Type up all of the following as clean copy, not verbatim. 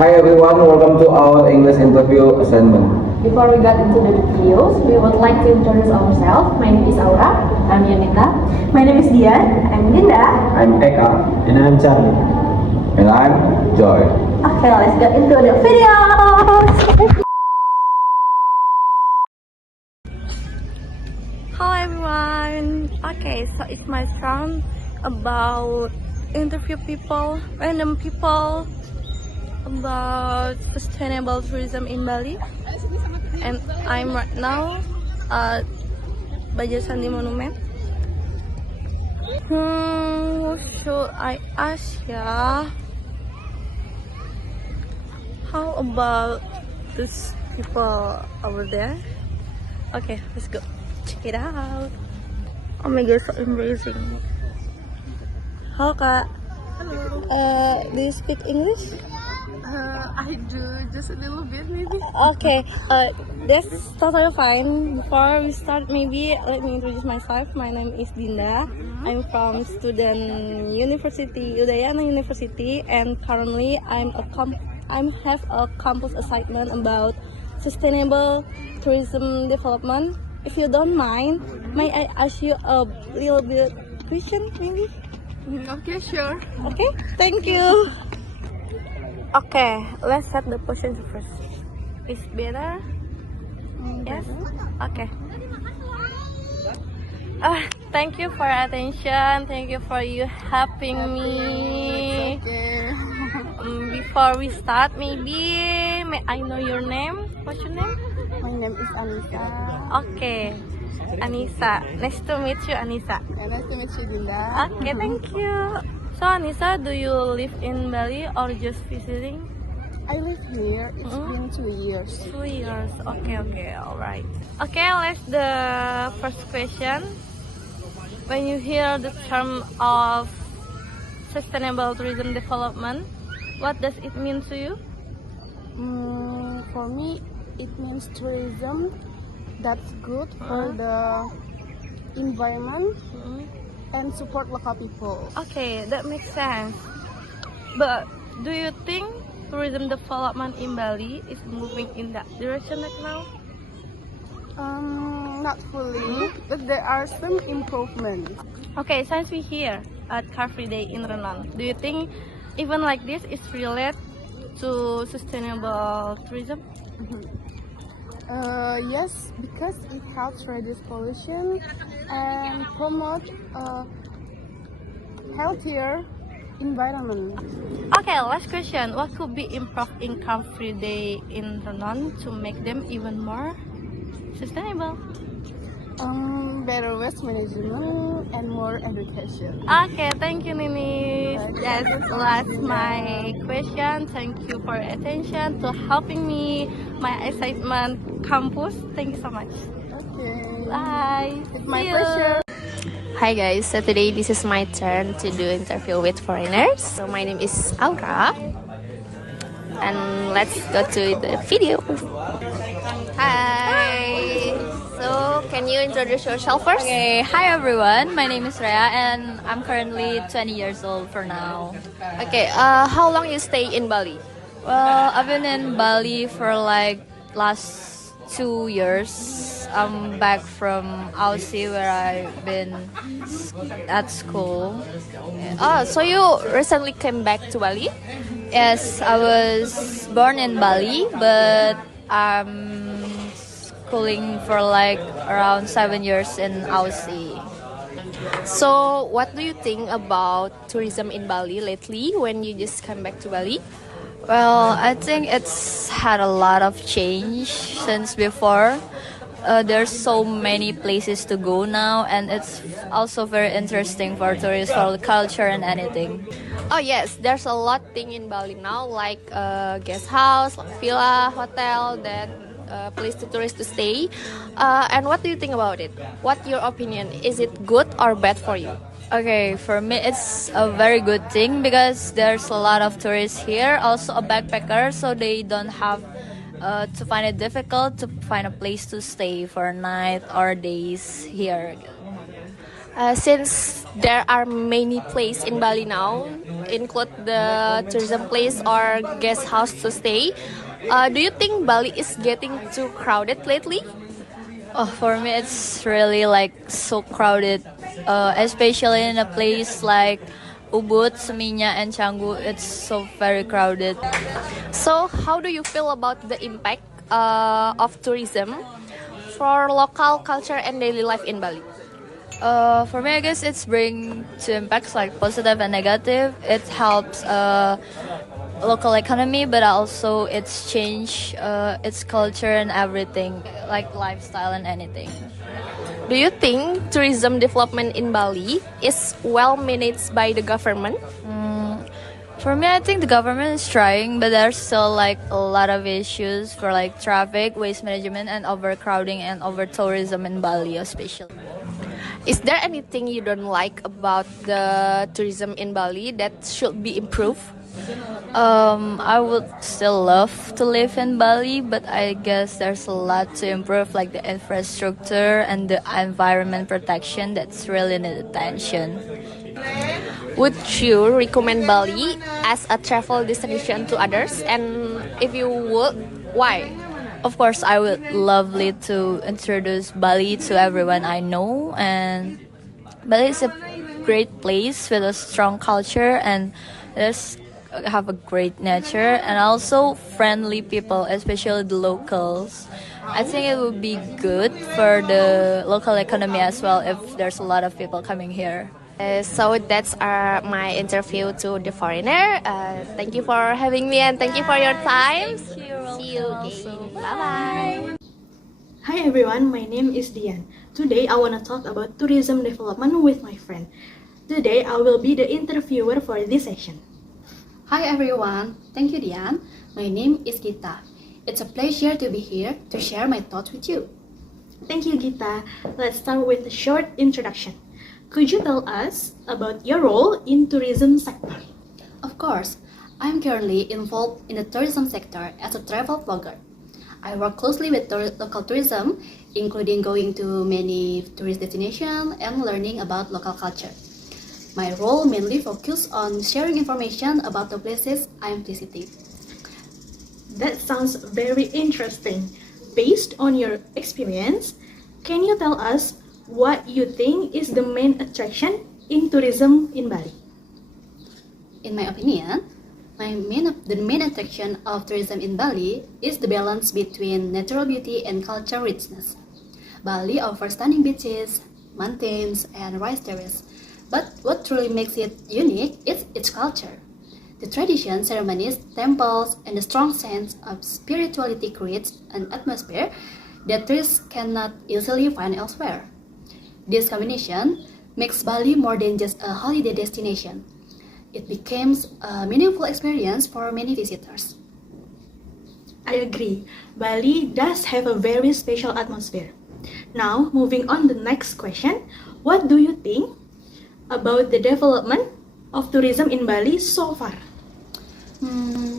Hi everyone, welcome to our English interview assignment. Before we got into the videos, we would like to introduce ourselves. My name is Aura. I'm Yunita. My name is Dian. I'm Linda. I'm Eka. And I'm Charlie. And I'm Joy. Okay, let's get into the videos. Hello everyone. Okay, so it's my turn about interview people, random people about sustainable tourism in Bali. And I'm right now at Bajasandi Monument. Who should I ask ya? How about these people over there? Okay, let's go. Check it out. Oh my god, so amazing. Halo Kak. Hello. Do you speak English? I do just a little bit maybe. Okay, that's totally fine. Before we start, maybe let me introduce myself. My name is Dinda. I'm from student university, Udayana University, and currently I have a campus assignment about sustainable tourism development. If you don't mind, may I ask you a little bit question, maybe? Okay, sure. Okay, thank you. Okay, let's set the position first. Is better? Yes. Okay. Thank you for your attention. Thank you for you helping me. Okay. Before we start, maybe may I know your name? What's your name? My name is Anissa. Okay, Anissa. Nice to meet you, Anissa. Nice to meet you, Dinda. Okay, thank you. So, Anissa, do you live in Bali or just visiting? I live here. It's been 2 years. 2 years. Okay, alright. Okay, let's the first question. When you hear the term of sustainable tourism development, what does it mean to you? For me, it means tourism that's good for the environment and support local people. Okay, that makes sense. But do you think tourism development in Bali is moving in that direction right now? Not fully, but there are some improvements. Okay, since we're here at Car Free Day in Renon, do you think even like this is related to sustainable tourism? Yes, because it helps reduce pollution and promote a healthier environment. Okay, last question. What could be improved in Car Free Day in Renon to make them even more sustainable? Better waste management and more education. Okay, thank you, Nini. That's last my question. Thank you for your attention to helping me my assignment campus. Thank you so much. Okay. Bye. It's my See you. pleasure. Hi guys, so today this is my turn to do interview with foreigners. So my name is Aura, and let's go to the video. Hi. So can you introduce yourself first? Okay, hi everyone. My name is Rhea and I'm currently 20 years old for now. Okay, how long you stay in Bali? Well, I've been in Bali for like last 2 years. I'm back from Aussie where I've been at school. Oh, so you recently came back to Bali? Yes, I was born in Bali, but I'm schooling for like around 7 years in Aussie. So what do you think about tourism in Bali lately when you just come back to Bali? Well, I think it's had a lot of change since before. There's so many places to go now, and it's also very interesting for tourists for the culture and anything. Oh yes, there's a lot thing in Bali now, like guest house, villa, hotel, that place to tourists to stay. And what do you think about it? What's your opinion? Is it good or bad for you? Okay, for me it's a very good thing because there's a lot of tourists here, also a backpacker, so they don't have to find it difficult to find a place to stay for a night or days here. Since there are many places in Bali now, include the tourism place or guest house to stay. Do you think Bali is getting too crowded lately? Oh, for me, it's really like so crowded, especially in a place like Ubud, Seminya, and Canggu. It's so very crowded. So, how do you feel about the impact of tourism for local culture and daily life in Bali? For me, I guess it's bring two impacts like positive and negative. It helps local economy, but also it's change its culture and everything, like lifestyle and anything. Do you think tourism development in Bali is well managed by the government? For me, I think the government is trying, but there's still like a lot of issues for like traffic, waste management, and overcrowding and over tourism in Bali, especially. Is there anything you don't like about the tourism in Bali that should be improved? I would still love to live in Bali, but I guess there's a lot to improve, like the infrastructure and the environment protection that's really need attention. Would you recommend Bali as a travel destination to others? And if you would, why? Of course, I would lovely to introduce Bali to everyone I know, and Bali is a great place with a strong culture, and there's have a great nature and also friendly people, especially the locals. I think it would be good for the local economy as well if there's a lot of people coming here. So that's my interview to the foreigner. Thank you for having me and thank you for your time. See you again. Bye bye. Hi everyone, my name is Dian. Today I want to talk about tourism development with my friend. Today I will be the interviewer for this session. Hi everyone, thank you Dian. My name is Gita. It's a pleasure to be here to share my thoughts with you. Thank you Gita. Let's start with a short introduction. Could you tell us about your role in tourism sector? Of course, I'm currently involved in the tourism sector as a travel blogger. I work closely with local tourism, including going to many tourist destinations and learning about local culture. My role mainly focuses on sharing information about the places I'm visiting. That sounds very interesting. Based on your experience, can you tell us what you think is the main attraction in tourism in Bali? In my opinion, the main attraction of tourism in Bali is the balance between natural beauty and cultural richness. Bali offers stunning beaches, mountains, and rice terraces. But what truly makes it unique is its culture. The tradition, ceremonies, temples, and the strong sense of spirituality creates an atmosphere that tourists cannot easily find elsewhere. This combination makes Bali more than just a holiday destination. It becomes a meaningful experience for many visitors. I agree. Bali does have a very special atmosphere. Now, moving on to the next question. What do you think about the development of tourism in Bali so far?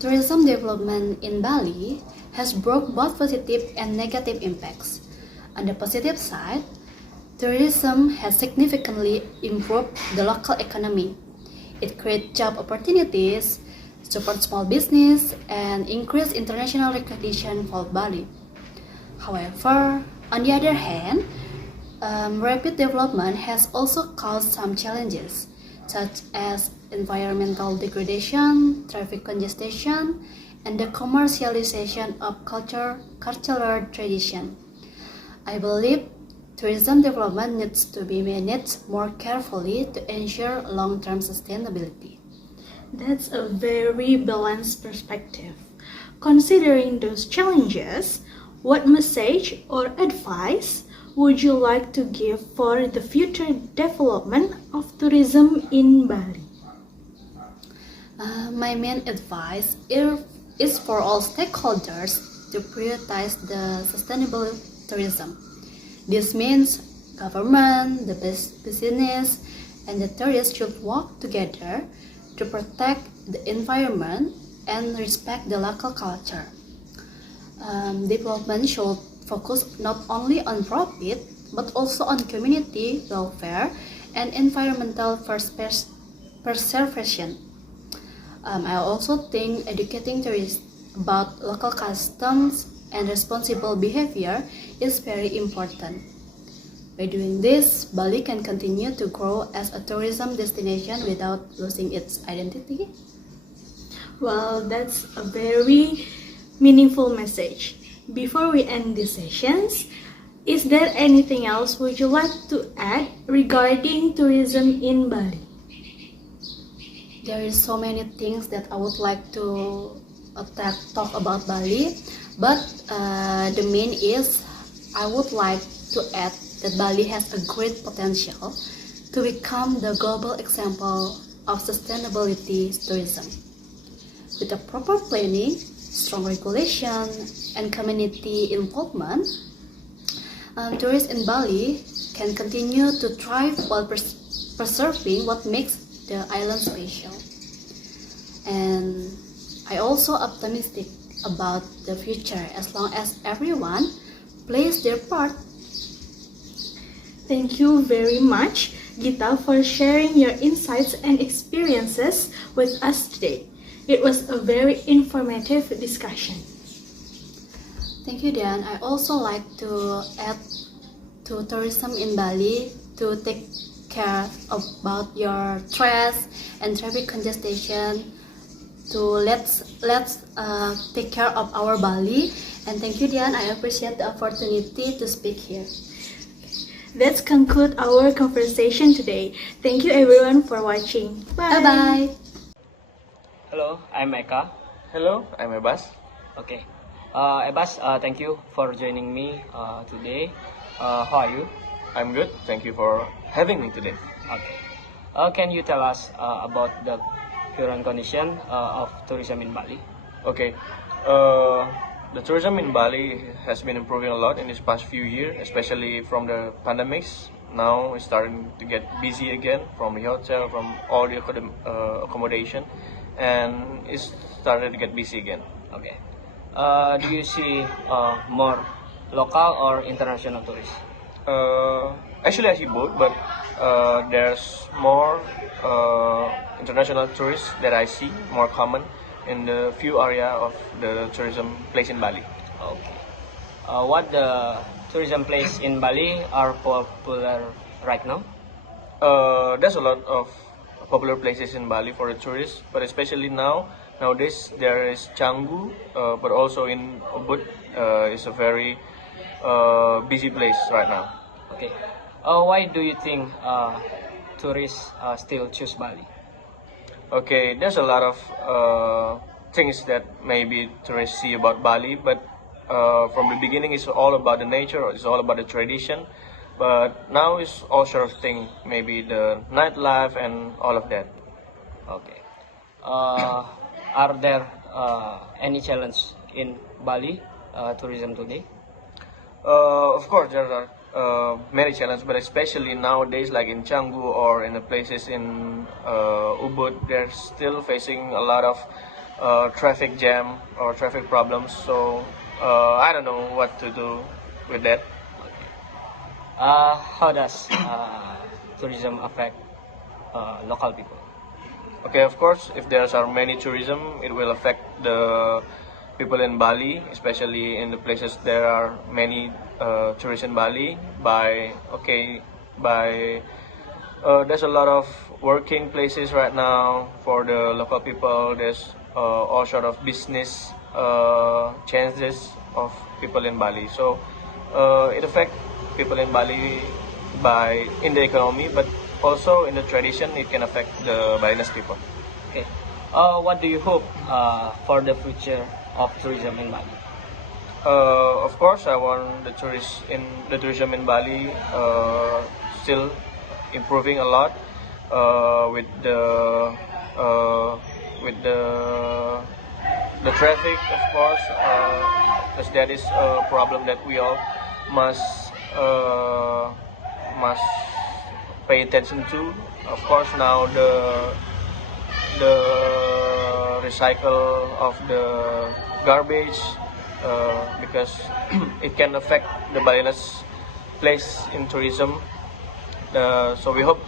Tourism development in Bali has brought both positive and negative impacts. On the positive side, tourism has significantly improved the local economy. It creates job opportunities, supports small business, and increases international recognition for Bali. However, on the other hand, rapid development has also caused some challenges, such as environmental degradation, traffic congestion, and the commercialization of cultural tradition. I believe tourism development needs to be managed more carefully to ensure long-term sustainability. That's a very balanced perspective. Considering those challenges, what message or advice would you like to give for the future development of tourism in Bali? My main advice is for all stakeholders to prioritize the sustainable tourism. This means government, the business, and the tourists should work together to protect the environment and respect the local culture. Development should focus not only on profit but also on community welfare and environmental preservation. I also think educating tourists about local customs and responsible behavior is very important. By doing this, Bali can continue to grow as a tourism destination without losing its identity. Well, that's a very meaningful message. Before we end these sessions, is there anything else would you like to add regarding tourism in Bali? There is so many things that I would like to talk about Bali, but the main is I would like to add that Bali has a great potential to become the global example of sustainability tourism. With the proper planning, strong regulation, and community involvement, tourists in Bali can continue to thrive while preserving what makes the island special. And I also optimistic about the future as long as everyone plays their part. Thank you very much, Gita, for sharing your insights and experiences with us today. It was a very informative discussion. Thank you, Dan. I also like to add to tourism in Bali to take care about your stress and traffic congestion. To let's take care of our Bali. And thank you, Dan. I appreciate the opportunity to speak here. Let's conclude our conversation today. Thank you everyone for watching. Bye. Bye-bye. Hello, I'm Eka. Hello, I'm Ebas. Okay. Ebas, thank you for joining me today. How are you? I'm good. Thank you for having me today. Okay. Can you tell us about the current condition of tourism in Bali? Okay. The tourism in Bali has been improving a lot in these past few years, especially from the pandemics. Now it's starting to get busy again from the hotel, from all the accommodation, and it's started to get busy again. Okay. Do you see more local or international tourists? Actually, I see both, but there's more international tourists that I see, more common in the few area of the tourism place in Bali. Okay. What the tourism place in Bali are popular right now? There's a lot of popular places in Bali for the tourists, but especially nowadays there is Canggu, but also in Ubud is a very busy place right now. Okay. Why do you think tourists still choose Bali? Okay, there's a lot of things that maybe tourists see about Bali, but from the beginning it's all about the nature, it's all about the tradition, but now it's all sort of thing, maybe the nightlife and all of that. Okay. Are there any challenge in Bali tourism today? Of course, there are many challenges, but especially nowadays, like in Canggu or in the places in Ubud, they're still facing a lot of traffic jam or traffic problems. So I don't know what to do with that. How does tourism affect local people? Okay, of course, if there are many tourism, it will affect the people in Bali, especially in the places there are many tourists in Bali. There's a lot of working places right now for the local people. There's all sort of business chances of people in Bali. So it affects people in Bali in the economy, but also in the tradition. It can affect the Balinese people. Okay. What do you hope for the future of tourism in Bali? Of course, I want the tourism in Bali still improving a lot with the traffic, of course, because that is a problem that we all must pay attention to. Of course, now the recycle of the garbage, because it can affect the Balinese place in tourism. So we hope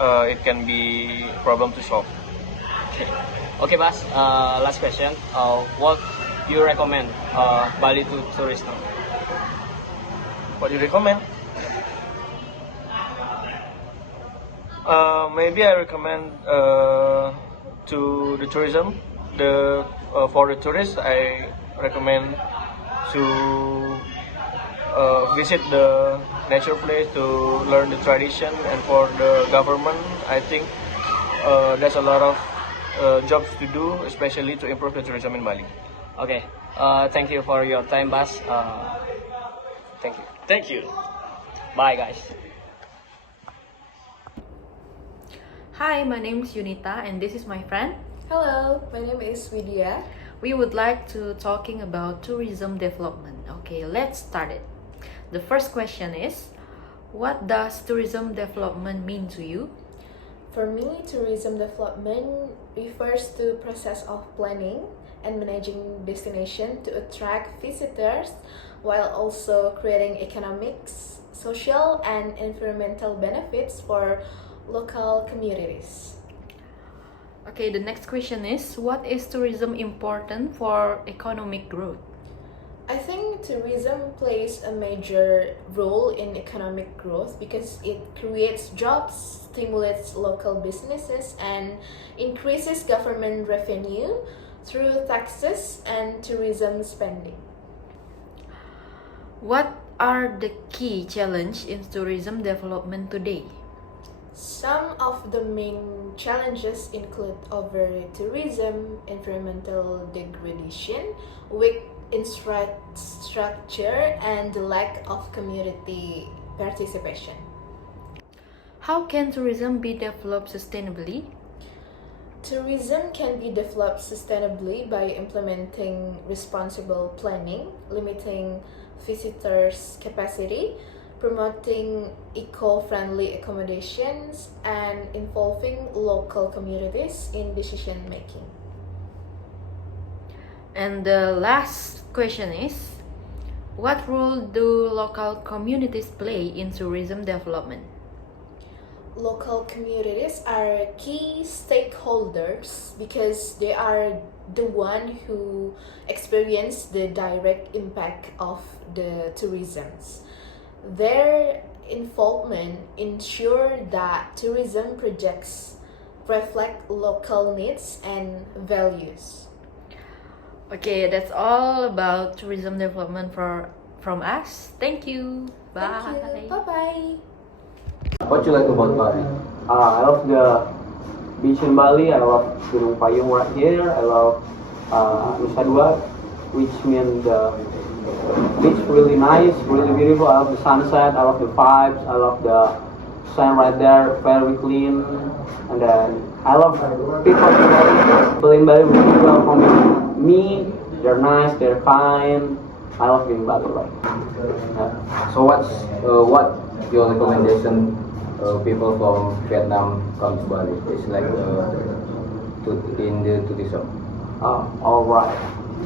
it can be a problem to solve. Okay. Okay, Bas. Last question. What you recommend Bali to tourists now? What do you recommend? Maybe I recommend to the tourism. For the tourists, I recommend to visit the nature place to learn the tradition. And for the government, I think there's a lot of jobs to do, especially to improve the tourism in Bali. Okay. Thank you for your time, Bas. Thank you. Thank you. Bye, guys. Hi, my name is Yunita and this is my friend. Hello, my name is Widya. We would like to talking about tourism development. Okay, let's start it. The first question is, what does tourism development mean to you? For me, tourism development refers to process of planning and managing destination to attract visitors while also creating economics, social and environmental benefits for local communities. Okay, the next question is, what is tourism important for economic growth? I think tourism plays a major role in economic growth because it creates jobs, stimulates local businesses, and increases government revenue through taxes and tourism spending. What are the key challenges in tourism development today? Some of the main challenges include over-tourism, environmental degradation, weak infrastructure, and the lack of community participation. How can tourism be developed sustainably? Tourism can be developed sustainably by implementing responsible planning, limiting visitors' capacity, promoting eco-friendly accommodations, and involving local communities in decision making. And the last question is, what role do local communities play in tourism development? Local communities are key stakeholders because they are the one who experience the direct impact of the tourisms. Their involvement ensure that tourism projects reflect local needs and values. Okay, that's all about tourism development from us. Thank you. Bye. Thank you. Bye-bye. What you like about Bali? I love the beach in Bali. I love Gunung Payung right here. I love Nusa Dua, which means the beach really nice, really beautiful. I love the sunset. I love the vibes. I love the sand right there, very clean. And then I love people in Bali. People in Bali really welcome me. They're nice. They're kind. I love being in Bali, right? So what your recommendation people from Vietnam come to Bali? It's like in the tourism. All right.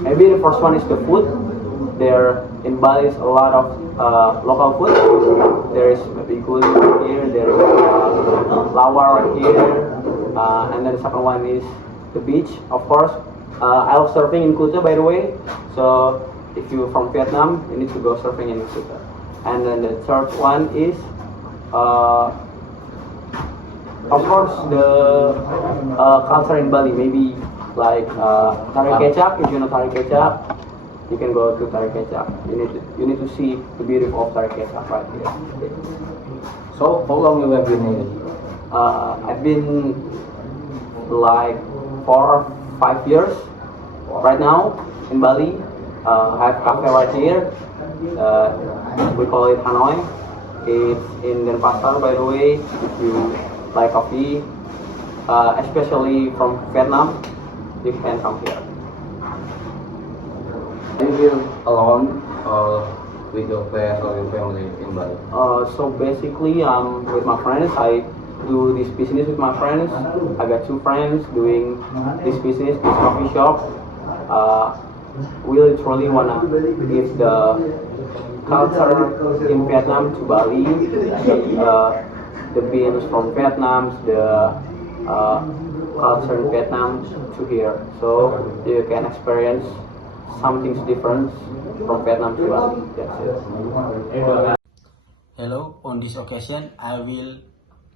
Maybe the first one is the food. There in Bali is a lot of local food. There is maybe gulai here. There is lawar right here, and then the second one is the beach, of course. I love surfing in Kuta, by the way. So if you're from Vietnam, you need to go surfing in Kuta. And then the third one is, of course, the culture in Bali. Maybe like Tari Kecap. If you know Tari Kecap, you can go to Tari Kecap. You need to see the beauty of Tari Kecap right here. So how long you have been here? I've been like 4 or 5 years right now in Bali. I have cafe right here. We call it Hanoi. It's in Denpasar, by the way. If you like coffee, especially from Vietnam, you can come here. Do you feel alone or with your friends or your family in Bali? So basically, I'm with my friends. I do this business with my friends. I got 2 friends doing this business, this coffee shop. We literally wanna give the culture in Vietnam to Bali. The beans from Vietnam, the culture in Vietnam to here, so you can experience something different from Vietnam to Bali. That's it. Hello, on this occasion I will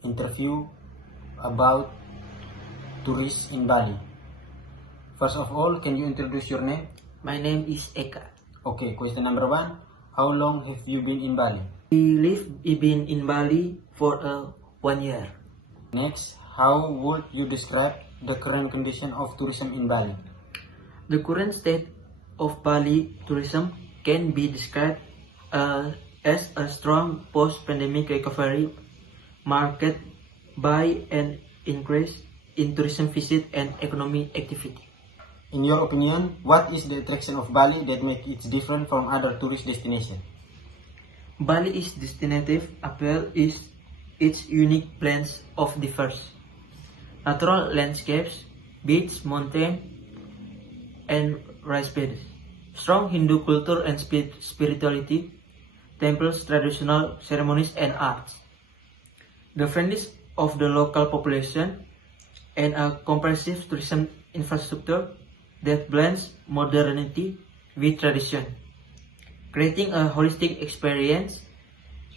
interview about tourists in Bali. First of all, can you introduce your name? My name is Eka. Okay, question number 1. How long have you been in Bali? I've been in Bali for 1 year. Next, how would you describe the current condition of tourism in Bali? The current state of Bali tourism can be described as a strong post-pandemic recovery marked by an increase in tourism visit and economic activity. In your opinion, what is the attraction of Bali that makes it different from other tourist destinations? Bali's distinctive appeal is its unique blend of diverse natural landscapes, beaches, mountains, and rice beds, strong Hindu culture and spirituality, temples, traditional ceremonies, and arts, the friendliness of the local population, and a comprehensive tourism infrastructure that blends modernity with tradition, creating a holistic experience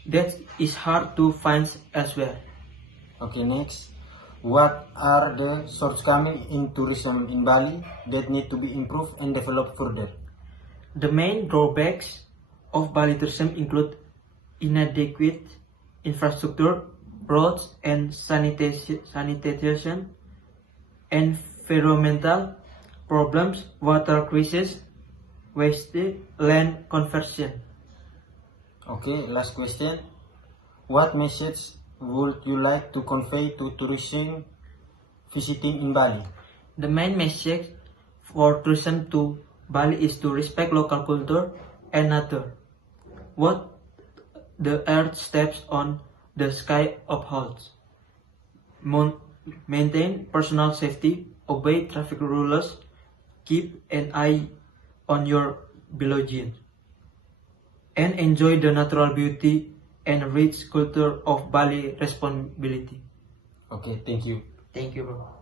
that is hard to find elsewhere. Okay, next. What are the shortcomings in tourism in Bali that need to be improved and developed further? The main drawbacks of Bali tourism include inadequate infrastructure, roads and sanitation, environmental problems, water crisis, waste, land conversion. Okay, last question. What message would you like to convey to tourism visiting in Bali? The main message for tourism to Bali is to respect local culture and nature. What the earth steps on, the sky upholds. Maintain personal safety, obey traffic rules, keep an eye on your belongings, and enjoy the natural beauty and rich culture of Bali responsibly. Okay, thank you. Thank you, bro.